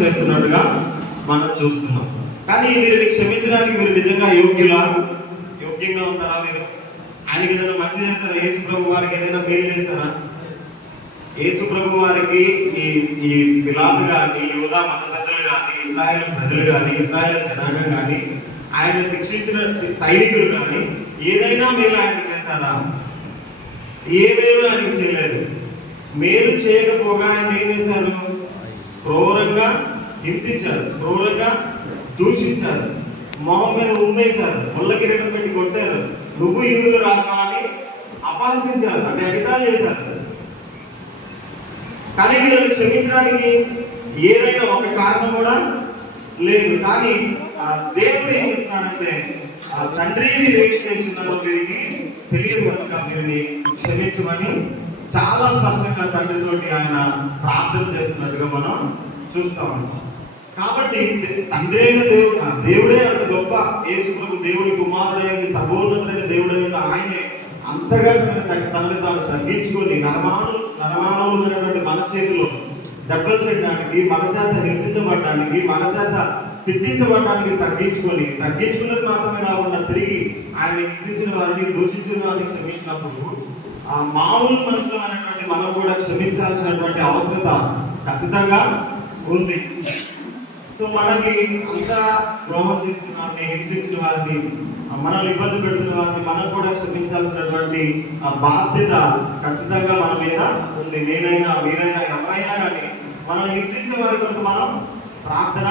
చేస్తున్నట్టుగా మనం చూస్తున్నాం. కానీ వీరిని క్షమించడానికి మీరు నిజంగా యోగ్యంగా ఉన్నారా? మీరు ఆయనకి ఏదైనా మంచి చేస్తారా? యేసు ప్రభు వారికి ఏదైనా మేలు చేస్తారా? యేసు ప్రభు వారికి ఈ పిలాతు కానీ, యూదా మత పెద్దలు కానీ, ఇశ్రాయేల్ ప్రజలు కానీ, ఇశ్రాయేల్ జనాంగం కానీ, ఆయన శిక్షించిన సైనికులు కానీ ఏదైనా మేలు ఆయనకు చేశారా? ఏ మేలు ఆయనకు చేయలేదు. మేలు చేయకపోగా ఆయన ఏం చేశారు? క్రూరంగా హింసించారు, క్రూరంగా దూషించారు, మొహం మీద ఉమ్మేశారు, ముళ్ళ కిరీటం పెట్టి కొట్టారు, నువ్వు యూదుల రాజా అని అపహసించారు, అంటే ఎగతాళి చేశారు. కానీ వీళ్ళని క్షమించడానికి ఏదైనా ఒక కారణం కూడా లేదు. కానీ దేవుడు ఏం చెప్తున్నాడంటే, తండ్రి మీరు ఏం చేస్తున్నారో వీరికి తెలియదు కనుక వీరిని క్షమించమని చాలా స్పష్టంగా తండ్రితోటి ఆయన ప్రార్థన చేస్తున్నట్టుగా మనం చూస్తా ఉంటాం. కాబట్టి తండ్రి అయిన దేవుడే అంత గొప్ప, యేసు ప్రభు దేవుని కుమారుడైన సర్వోన్నతుడైన దేవుడైన ఆయనే అంతగా తనని తాను తగ్గించుకొని నరమానవులైనటువంటి మన చేతిలో దెబ్బలు తినడానికి, మన చేత హింసించబడడానికి, మన చేత తిట్టించబడడానికి తగ్గించుకున్నది మాత్రమే కాకుండా తిరిగి ఆయన హింసించిన వారిని, దూషించిన వారిని క్షమించినప్పుడు ఆ మామూలు మనుషులు అనేటువంటి మనం కూడా క్షమించాల్సినటువంటి అవసరత ఖచ్చితంగా ఉంది. సో మనకి అంత ద్రోహం చేసిన వారిని, హింసించిన వారిని, మనల్ని ఇబ్బంది పెడుతున్న వారిని మనం కూడా క్షమించాల్సినటువంటి బాధ్యత ఖచ్చితంగా మన మీద ఉంది. నేనైనా, మీరైనా, ఎవరైనా కానీ మనల్ని హింసించే వారి కొరకు మనం ప్రార్థన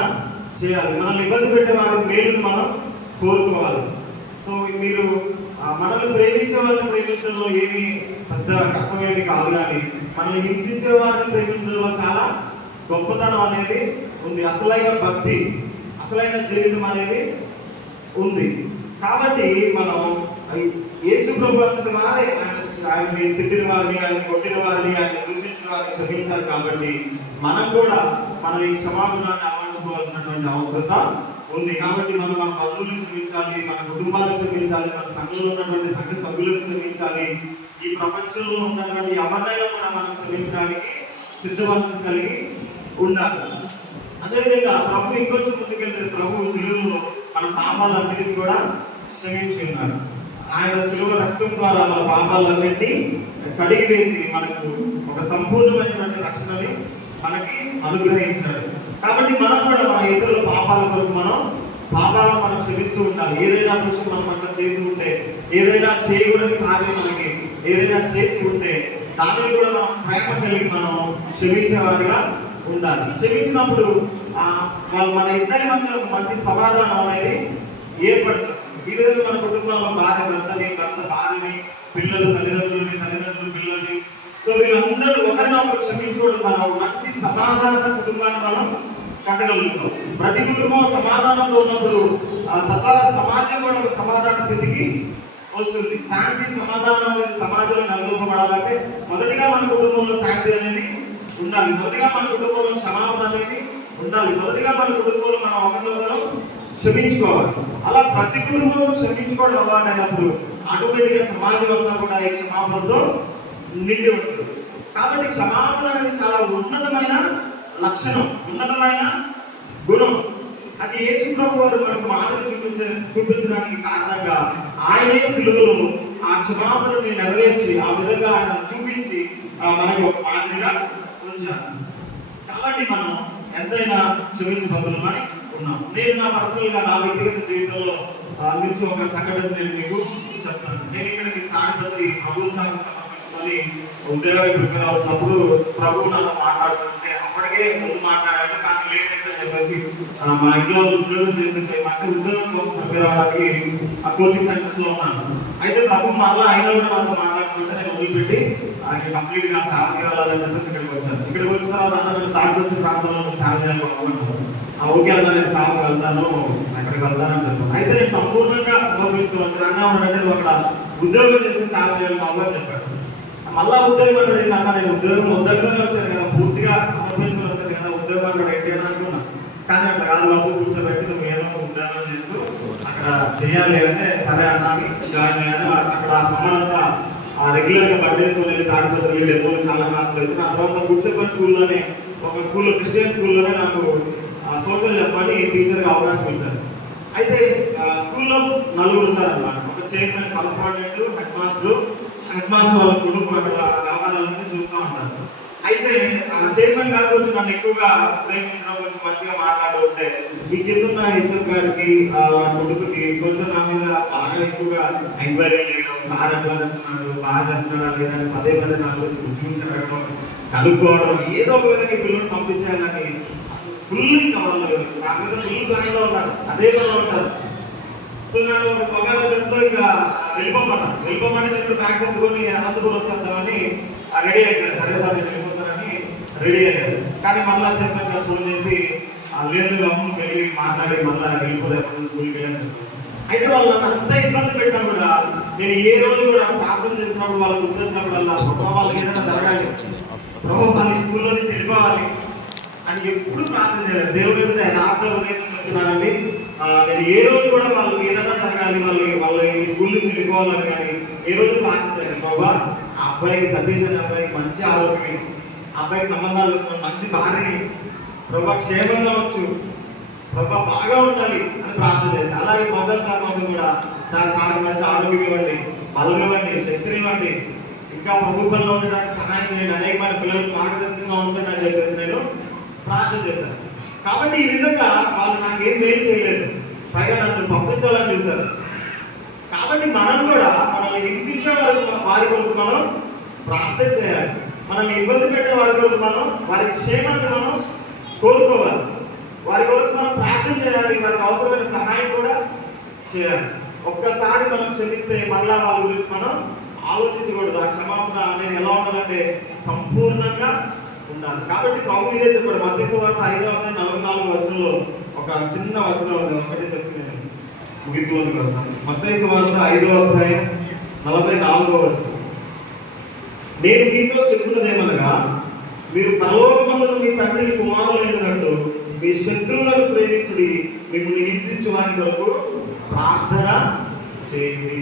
చేయాలి. మనల్ని ఇబ్బంది పెట్టే వారి మేలును మనం కోరుకోవాలి. సో మీరు మనల్ని ప్రేమించే వారిని ప్రేమించడంలో ఏమి పెద్ద కష్టమేమి కాదు, కానీ మనల్ని హింసించే వారిని ప్రేమించడంలో చాలా గొప్పతనం అనేది ఉంది. అసలైన భక్తి, అసలైన జీవితం అనేది ఉంది. కాబట్టి మనం యేసు ప్రభు అంతటి వారే ఆయన్ని తిట్టిన వారిని, ఆయన కొట్టిన వారిని, ఆయన దూషించిన వారిని క్షమించారు. కాబట్టి మనం కూడా ఈ క్షమాపణాన్ని అమర్చుకోవాల్సినటువంటి అవసరత ఉంది. కాబట్టి మనం మన బంధువులను క్షమించాలి, మన కుటుంబాలను క్షమించాలి, మన సంఘంలో ఉన్నటువంటి సంఘ సభ్యులను క్షమించాలి, ఈ ప్రపంచంలో ఉన్నటువంటి ఎవరినైనా కూడా మనం క్షమించడానికి సిద్ధ మనసు కలిగి ఉండాలి. అదేవిధంగా ప్రభు ఇంకొంచెం ముందుకెళ్తే, ప్రభు శిలువలో మన పాపాలన్నిటిని కూడా క్షమించి ఉన్నారు. ఆయన శిలువ రక్తం ద్వారా మన పాపాలన్నింటినీ కడిగి వేసి మనకు ఒక సంపూర్ణమైనటువంటి రక్షణని మనకి అనుగ్రహించాడు. కాబట్టి మనం కూడా మన ఇతరుల పాపాల కొరకు పాపాలను మనం క్షమిస్తూ ఉండాలి. ఏదైనా దోషం మనం అట్లా చేసి ఉంటే, ఏదైనా చేయకూడని కార్యం మనకి ఏదైనా చేసి ఉంటే దానిని కూడా మనం ప్రేమ కలిగి మనం క్షమించేవారిగా ఉండాలి. క్షమించినప్పుడు మన ఇద్దరి మధ్య ఒక మంచి సమాధానం అనేది ఏర్పడుతుంది. ఈ విధంగా మన కుటుంబంలో భర్త భార్యని, పిల్లలు తల్లిదండ్రులు పిల్లల్ని, సో వీళ్ళందరూ ఒకరినొకరు క్షమించుకోవడం ద్వారా మంచి సమాధాన కుటుంబాన్ని మనం కట్టగలుగుతాం. ప్రతి కుటుంబం సమాధానంతో ఉన్నప్పుడు తద్వారా సమాజం కూడా ఒక సమాధాన స్థితికి వస్తుంది. శాంతి, సమాధానం అనేది సమాజంలో నెలకొల్పబడాలంటే మొదటిగా మన కుటుంబంలో శాంతి అనేది ఉండాలి. మొదటిగా మన కుటుంబంలో క్షమాపణ అనేది ఉండాలి. మొదటిగా మన కుటుంబంలో మనం ఒకరినొకరు క్షమించుకోవాలి. అలా ప్రతి కుటుంబంలో క్షమించుకోవడం అలవాటు అయినప్పుడు ఆటోమేటిక్గా సమాజం అంతా కూడా ఈ క్షమాపణతో నిండి ఉంటుంది. కాబట్టి క్షమాపణ అనేది చాలా ఉన్నతమైన లక్షణం, ఉన్నతమైన గుణం. అది యేసు ప్రభు వారు మనకు మాదిరి చూపించడానికి కారణంగా ఆయనే సిలువలో ఆ క్షమాపణని నెరవేర్చి ఆ విధంగా ఆయన చూపించి మనకు ఒక మాదిరిగా ఉంచారు. కాబట్టి మనం ఎంతైనా క్షమించబద్దులమై ఉన్నాం. నేను నా పర్సనల్గా నా వ్యక్తిగత జీవితంలో నుంచి ఒక సంఘటన నేను మీకు చెప్తాను. నేను ఇక్కడికి తాడిపత్రి ప్రభు సేవకు సమర్పించుకొని ఉద్యోగానికి ప్రిపేర్ అవుతున్నప్పుడు ప్రభువు నన్ను మాట్లాడుతుంటే అప్పటికే ముందు మాట్లాడాడు, కానీ లేట్ అయితే చెప్పేసి మా ఇంట్లో ఉద్యోగం చేస్తే చేయమంటే ఉద్యోగం కోసం ప్రిపేర్ అవ్వడానికి ఆ కోచింగ్ సెంటర్స్ లో ఉన్నాను. అయితే ప్రభు మళ్ళీ అయినా కూడా నాతో మాట్లాడుతుంటే నేను వదిలిపెట్టి అది కంప్లీట్ గా సేవకి వెళ్ళాలని చెప్పేసి ఇక్కడికి వచ్చాను. ఇక్కడికి వచ్చిన తర్వాత నేను తాడిపత్రి ప్రాంతంలో సేవ చేయాలనుకుంటున్నాను. ఓకే అన్న, నేను సేవకు వెళ్తాను, అక్కడికి వెళ్తానని చెప్పాను. అయితే నేను సంపూర్ణంగా సమర్పించుకుని వచ్చాను. అన్నా అంటే అక్కడ ఉద్యోగం చేసి సేవ చేయాలి అని చెప్పాడు. మళ్ళా ఉద్యోగం అంటే అన్న, నేను ఉద్యోగం వద్దలుగానే వచ్చాను కదా, పూర్తిగా సమర్పించుకుని వచ్చాను కదా, ఉద్యోగం అంటే ఏంటి అని అనుకున్నా. కానీ అట్లా కాదు బాబు, కూర్చోబెట్టి నువ్వు ఏదో ఉద్యోగం చేస్తూ అక్కడ చేయాలి అంటే సరే అన్నా జాయిన్ అయ్యాను. అక్కడ ఆ సమానంగా రెగ్యులర్ గా పనిచేసుకుని వెళ్ళి తాడిపత్రి డెమోలు చాలా క్లాసులు వచ్చి ఆ తర్వాత గుడ్సెపల్లి స్కూల్లోనే ఒక స్కూల్లో, క్రిస్టియన్ స్కూల్లోనే నాకు సోషల్ చెప్పని టీచర్గా అవకాశం ఇచ్చారు. అయితే స్కూల్లో నలుగురు ఉన్నారన్నమాట. ఒక చైర్మన్, కరస్పాండెంట్, హెడ్ మాస్టర్ వాళ్ళ కొడుకు అక్కడ వ్యవహారాలన్నీ చూస్తూ ఉంటారు. అయితే ఆ చైర్మన్ గారు కొంచెం నన్ను ఎక్కువగా ప్రేమించడం, కొంచెం మంచిగా మాట్లాడుతూ ఉంటే ఈ కింద హెచ్ఎం గారికి కొడుకుకి కొంచెం నా మీద బాగా ఎక్కువగా ఎంక్వైరీ చేయడం, సార్ ఎట్లా చెప్తున్నారు, బాగా చెప్తున్నాడా లేదని పదే పదే నా గురించి చూపించడం, కనుక్కోవడం, ఏదో ఒక విధంగా పిల్లల్ని పంపించాలని అసలు ఫుల్ ఇంకా వాళ్ళు నా మీద ఫుల్ ప్లాన్లో ఉన్నారు, అదే పనిలో ఉంటారు. సో నన్ను ఒకవేళ తెలుసులో ఇక వెళ్ళిపోమంటే నేను బ్యాగ్స్ ఎత్తుకొని అనంతపురం వచ్చేద్దామని రెడీ అయిపోయాడు. సరే సార్ నేను వెళ్ళిపోతానని రెడీ అయ్యాడు. కానీ మళ్ళీ చైర్మన్ గారు ఫోన్ చేసి లేదు అమ్మ వెళ్ళి మాట్లాడి మళ్ళీ వెళ్ళిపోలేదు స్కూల్కి వెళ్ళాను. అయితే వాళ్ళు నన్ను అంత ఇబ్బంది పెట్టినా కూడా నేను ఏ రోజు కూడా ప్రార్థన చేసినప్పుడు వాళ్ళకి గుర్తొచ్చినప్పుడల్లా ప్రభావ వాళ్ళకి ఏదైనా జరగాలి, ప్రభావ వాళ్ళ స్కూల్లో నుంచి వెళ్ళిపోవాలి అని ఎప్పుడు ప్రార్థన చేయాలి. దేవుడు ఎదుట రాత్రి ఉదయం చెప్తున్నానండి, నేను ఏ రోజు కూడా వాళ్ళకి ఏదైనా జరగాలి, వాళ్ళు ఈ స్కూల్ నుంచి వెళ్ళిపోవాలని కానీ ఏ రోజు ప్రార్థన చేయాలి. బాబా ఆ అబ్బాయికి, సతీష్ అనే అబ్బాయికి మంచి ఆరోగ్యం, ఆ అబ్బాయికి సంబంధాలు వస్తున్న మంచి భార్యని, ప్రభా క్షేమంగా వచ్చు, ప్రభా బాగా ఉండాలి అని ప్రార్థన చేసి, అలాగే మొదటి సార్ కోసం కూడా సార్ మంచి ఆరోగ్యం ఇవ్వండి, బలం ఇవ్వండి, శక్తిని ఇవ్వండి, ఇంకా ప్రభుత్వంలో ఉండడానికి సహాయం చేయండి, అనేకమైన పిల్లలకు మార్గదర్శకంగా ఉంచండి అని చెప్పేసి నేను ప్రార్థన చేశాను. కాబట్టి ఈ విధంగా వాళ్ళు నాకు ఏం మేలు చేయలేదు, పైగా నన్ను పంపించాలని చూశారు. కాబట్టి మనం కూడా మనల్ని హింసించే వారి కొరకు మనం ప్రార్థన చేయాలి. మనల్ని ఇబ్బంది పెట్టే వారి కొరకు మనం వారి క్షేమాన్ని మనం కోరుకోవాలి, వారి కొరకు మనం ప్రార్థన చేయాలి, వారికి అవసరమైన సహాయం కూడా చేయాలి. ఒక్కసారి మనం క్షమిస్తే మళ్ళా వాళ్ళ గురించి మనం ఆలోచించకూడదు. ఆ క్షమాపణ నేను ఎలా ఉండాలంటే సంపూర్ణంగా ఉండాలి. కాబట్టి ప్రభు ఇదే చెప్పాడు. మత్తయి సువార్త 5:44 ఒక చిన్న వచనం ఉంది, ఒకటి చెప్పి నేను ముగింపులోకి వెళ్తాను. మత్తయి సువార్త 5:44 నేను మీతో చెప్పున్నదేమనగా, మీరు పరలోకమందున మీ తండ్రి కుమారులైనట్టు మీ శత్రువులను ప్రేమించుడి, మిమ్మల్ని హింసించు వారి కొరకు ప్రార్థన చేయండి.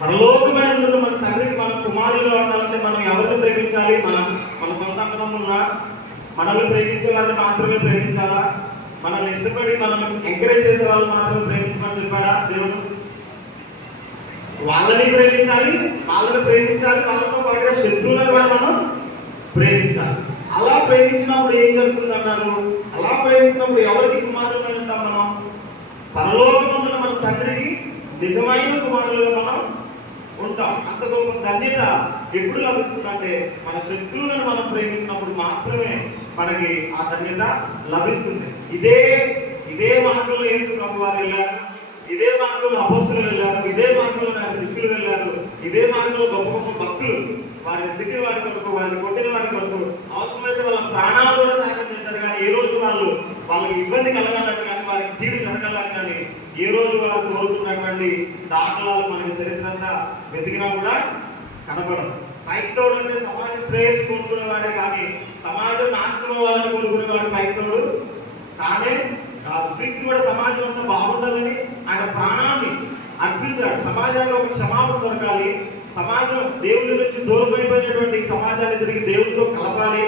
పరలోకమైన మన తండ్రికి మన కుమారులుగా ఉండాలంటే మనం ఎవరిని ప్రేమించాలి? మన సొంత అన్నదమ్ములున్నా మనల్ని ప్రేమించే వాళ్ళని మాత్రమే ప్రేమించాలా? మనల్ని ఇష్టపడి మనం ఎంకరేజ్ చేసే వాళ్ళు మాత్రమే ప్రేమించమని చెప్పాడా దేవుడు? వాళ్ళని ప్రేమించాలి, వాళ్ళతో పాటుగా శత్రువులను కూడా మనం ప్రేమించాలి. అలా ప్రేమించినప్పుడు ఏం జరుగుతుంది అన్నారు? అలా ప్రేమించినప్పుడు ఎవరికి కుమారులుగా ఉంటాం మనం? పరలోకమందున మన తండ్రికి నిజమైన కుమారులుగా మనం ఉంటాం. అంత గొప్ప ధన్యత ఎప్పుడు లభిస్తుందంటే మన శత్రువులను మనం ప్రేమించినప్పుడు మాత్రమే మనకి ఆ ధన్యత లభిస్తుంది. ఇదే మార్గంలో యేసు ప్రభు వారు వెళ్ళారు, ఇదే మార్గంలో అపోస్తలులు వెళ్ళారు, ఇదే మార్గంలో ఆయన శిష్యులు వెళ్ళారు, ఇదే మార్గంలో గొప్ప గొప్ప భక్తులు వారిని తిట్టిన వారి కొరకు, వారిని కొట్టిన వారి కొరకు, అవసరమైతే వాళ్ళ ప్రాణాలు కూడా త్యాగం చేశారు. కానీ ఏ రోజు వాళ్ళకి ఇబ్బంది కలగాలని కానీ, వారికి కీడు జరగాలని కానీ ఏ రోజు వారు కోరుకున్నటువంటి దాఖలాలు మనకి చరిత్రంగా వెతికినా కూడా కనపడదు. క్రైస్తవుడు అంటే సమాజ శ్రేయస్సు కోరుకునేవాడే కానీ సమాజం నాశనం అవ్వాలని కోరుకునేవాడు క్రైస్తవుడు కానే కాదు. క్రీస్తు కూడా సమాజం అంతా బాగుండాలని ఆయన ప్రాణాన్ని అర్పించాడు. సమాజంలో ఒక క్షమాపణ దొరకాలి, సమాజం దేవుడి నుంచి దూరమైపోయినటువంటి సమాజాన్ని తిరిగి దేవుడితో కలపాలి,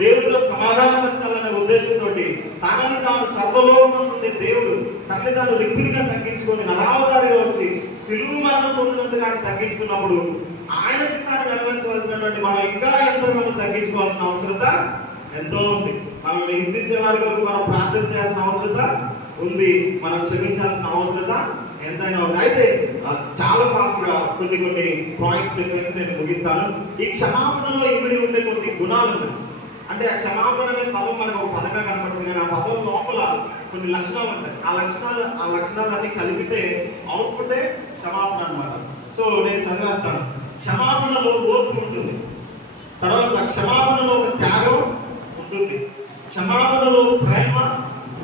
దేవుడితో సమాధానపరచాలనే ఉద్దేశంతో తనని తాను సర్వలోకం నుండి దేవుడు తనని తాను రిక్తునిగా తగ్గించుకొని నరావతారిగా వచ్చి సిలువ మరణం పొందినందుకు ఆయన తగ్గించుకున్నప్పుడు ఆయన చిత్తాన్ని నెరవేర్చవలసినటువంటి మనం ఇంకా ఎంతో కొంత తగ్గించుకోవాల్సిన అవసరత ఎంతో ఉంది. మనల్ని హింసించే వారి కొరకు మనం ప్రార్థన చేయాల్సిన అవసరత ఉంది, మనం క్షమించాల్సిన అవసరత ఎంతైనా ఉంది. అయితే చాలా ఫాస్ట్ గా కొన్ని పాయింట్స్ చెప్పేసి నేను ముగిస్తాను. ఈ క్షమాపణలో ఇమిడి ఉండే కొన్ని గుణాలు ఉన్నాయి. అంటే ఆ క్షమాపణ అనే పదం మనకు ఒక పదంగా కనపడుతుంది, కానీ ఆ పదం లోపల కొన్ని లక్షణాలు ఉంటాయి. ఆ లక్షణాలన్నీ కలిపితే అవుట్పుటే క్షమాపణ అన్నమాట. సో నేను చదివేస్తాను. క్షమాపణలో ఓర్పు ఉంటుంది, తర్వాత క్షమాపణలో ఒక త్యాగం ఉంటుంది, క్షమాపణలో ప్రేమ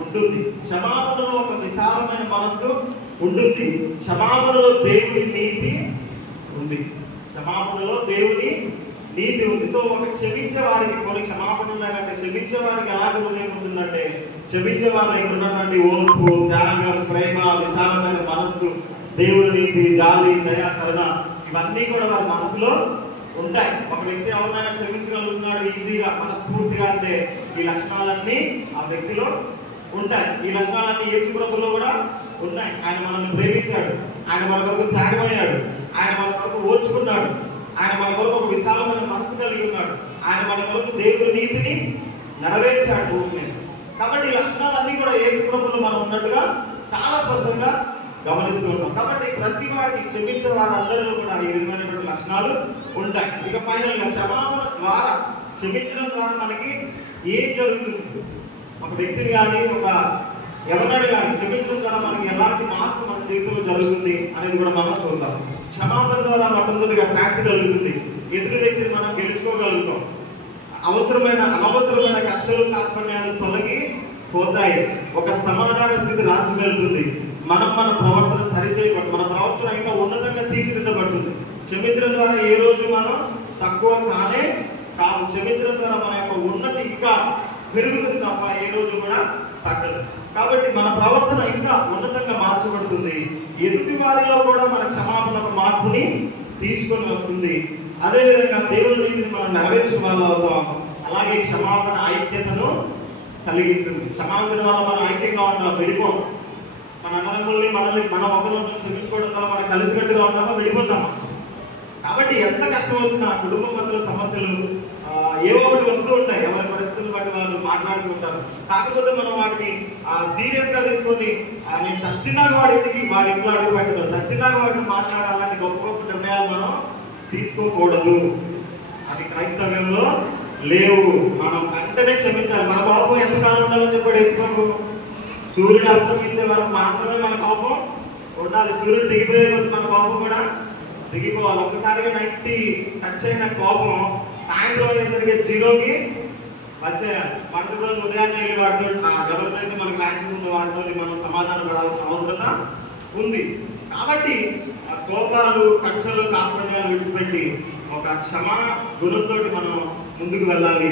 ఉంటుంది, క్షమాపణలో ఒక విశాలమైన మనస్సు ఉంటుంది, క్షమాపణలో దేవుని నీతి ఉంది. క్షమాపణలో దేవుని నీతి ఉంది. సో ఒక క్షమించే వారికి కొన్ని క్షమాపణ ఉన్నాయంటే క్షమించే వారికి ఎలాంటి హృదయం ఉంటుందంటే క్షమించే వారు ఎక్కడున్నటువంటి ఓర్పు, త్యాగం, ప్రేమ, విశాలమైన మనస్సు, దేవుని నీతి, జాలి, దయ, కరుణ ఇవన్నీ కూడా వారి మనసులో ఉంటాయి. ఒక వ్యక్తి ఎవరినైనా క్షమించగలుగుతున్నాడు ఈజీగా మనస్ఫూర్తిగా అంటే ఈ లక్షణాలన్నీ ఆ వ్యక్తిలో ఉంటాయి. ఈ లక్షణాలన్నీ యేసు ప్రభువులో కూడా ఉన్నాయి. ఆయన మనల్ని ప్రేమించాడు, ఆయన మన కొరకు త్యాగమయ్యాడు, ఆయన మన కొరకు ఓర్చుకున్నాడు, ఆయన మన కొరకు ఒక విశాలమైన మనసు కలిగి ఉన్నాడు, ఆయన మన కొరకు దేవుని నీతిని నెరవేర్చాడు భూమి మీద. కాబట్టి ఈ లక్షణాలన్నీ కూడా యేసు ప్రభువులో మనం ఉన్నట్టుగా చాలా స్పష్టంగా గమనిస్తూ ఉన్నాం. కాబట్టి ప్రతి వాటిని క్షమించే వారందరిలో కూడా ఈ విధమైనటువంటి లక్షణాలు ఉంటాయి. ఇక ఫైనల్గా క్షమాపణ ద్వారా, క్షమించడం ద్వారా మనకి ఏం జరుగుతుంది? ఒక వ్యక్తిని కానీ ఎవరిని కానీ క్షమించడం ద్వారా మనకి ఎలాంటి మార్పు మన జీవితంలో జరుగుతుంది అనేది కూడా మనం చూద్దాం. క్షమాపణ ద్వారా మొట్టమొదటిగా శాంతి కలుగుతుంది. ఎదుటి వ్యక్తిని మనం గెలుచుకోగలుగుతాం. అనవసరమైన కక్షలు కార్పణ్యాలు తొలగి పోతాయి. ఒక సమాధాన స్థితి రాజ్యం వెళ్తుంది. మన ప్రవర్తన సరిచేయబడుతుంది. మన ప్రవర్తన ఇంకా ఉన్నతంగా తీర్చిదిద్దబడుతుంది. క్షమించడం ద్వారా ఏ రోజు మనం తక్కువ కాము. క్షమించడం ద్వారా మన యొక్క ఉన్నతి ఇంకా పెరుగుతుంది తప్ప ఏ రోజు కూడా తగ్గదు. కాబట్టి మన ప్రవర్తన ఇంకా ఉన్నతంగా మార్చబడుతుంది. ఎదుటి వారిలో కూడా మన క్షమాపణ మార్పుని తీసుకొని వస్తుంది. అదేవిధంగా దేవుని నీతిని మనం నెరవేర్చే వాళ్ళు అవుతాం. అలాగే క్షమాపణ ఐక్యతను కలిగిస్తుంది. క్షమాపణ వల్ల మనం ఐక్యంగా ఉంటాం, విడిపోం. మన అన్నదమ్ముల్ని మనం ఒకరినొకరు క్షమించుకోవడం వల్ల మనం కలిసికట్టుగా ఉంటామా, విడిపోతామా? కాబట్టి ఎంత కష్టం వచ్చినా కుటుంబం మధ్యలో సమస్యలు ఏవో ఒకటి వస్తూ ఉంటాయి. ఎవరి పరిస్థితులను బట్టి వాళ్ళు మాట్లాడుతూ ఉంటారు. కాకపోతే మనం వాటిని సీరియస్గా తీసుకొని నేను చచ్చినాక వాడి ఇంట్లో అడుగు పెట్టడం, చచ్చినాక వాటిని మాట్లాడాలంటే గొప్ప గొప్ప నిర్ణయాలు మనం తీసుకోకూడదు. అది క్రైస్తవ్యంలో లేవు. మనం వెంటనే క్షమించాలి. మన కోపం ఎంతకాలం ఉండాలని చెప్పాడు యేసు. సూర్యుడు అస్తమించే వరకు మాత్రమే మన కోపం ఉండాలి. సూర్యుడు దిగిపోయే కొద్ది మన కోపం కూడా దిగిపోవాలి. ఒక్కసారిగా 90 టచ్ అయిన కోపం సాయంత్రం అయ్యేసరికి 0కి వచ్చేయాలి. మరుసటి రోజు ఉదయాన్నే వెళ్ళి వాటితో ఎవరిదైతే మనకు మ్యాచింగ్ ఉందో వాటితో మనం సమాధానం పడాల్సిన అవసరత ఉంది. కాబట్టి కోపాలు, కక్షలు, కార్పణ్యాలు విడిచిపెట్టి ఒక క్షమా గుణంతో మనం ముందుకు వెళ్ళాలి.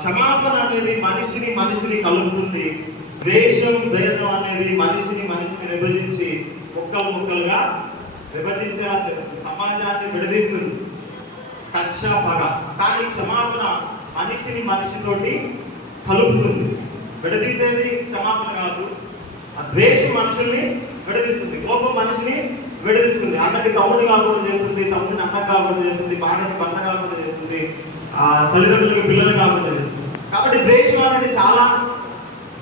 క్షమాపణ అనేది మనిషిని కలుపుతుంది. ద్వేషం, భేదం అనేది మనిషిని విభజించి ముక్కలుగా విభజించేలా చేస్తుంది. సమాజాన్ని విడదీస్తుంది. కక్ష, పగ. కానీ క్షమాపణ మనిషితోటి కలుపుతుంది. విడదీసేది క్షమాపణ కాదు. ఆ ద్వేషం మనుషుల్ని విడదీస్తుంది. కోపం మనిషిని విడదీస్తుంది. అన్నకి తమ్ముడు కాకుండా చేస్తుంది, తమ్ముడిని అన్న కాకుండా చేస్తుంది, భార్యకి భర్త కాకుండా చేస్తుంది, తల్లిదండ్రులకు పిల్లలు కాకుండా చేస్తుంది. కాబట్టి ద్వేషం అనేది చాలా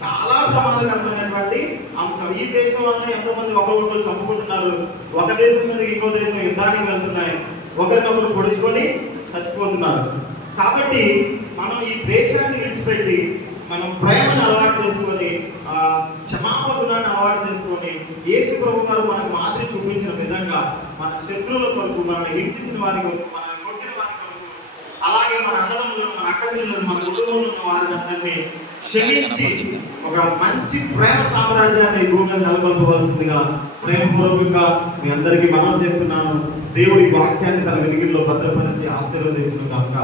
చాలా ప్రమాదకరమైనటువంటి అంశం. ఈ దేశం వల్ల ఎంతో మంది ఒకరికొకరు చంపుకుంటున్నారు. ఒక దేశం మీద ఇంకో దేశం యుద్ధానికి వెళ్తున్నాయి. ఒకరినొకరు పొడుచుకొని చచ్చిపోతున్నారు. కాబట్టి మనం ఈ ద్వేషాన్ని విడిచిపెట్టి మనం ప్రేమను అలవాటు చేసుకొని క్షమాపణ గుణాన్ని అలవాటు చేసుకొని యేసు ప్రభు వారు మనకు మాదిరి చూపించిన విధంగా మన శత్రువుల కొరకు, మనల్ని హింసించిన వారి కొరకు, మనల్ని కొట్టిన వారి కొరకు, అలాగే మన అన్నదమ్ములను, మన అక్క చెల్లెలను, మన కుటుంబంలో ఉన్న వారిని అందరినీ క్షమించి ఒక మంచి ప్రేమ సామ్రాజ్యాన్ని భూమి మీద నెలకొల్పవలసిందిగా ప్రేమపూర్వకంగా మీ అందరికీ మనం చేస్తున్నాను. దేవుడి వాక్యాన్ని తన వెనుకల్లో భద్రపరిచి ఆశీర్వదించును గాక.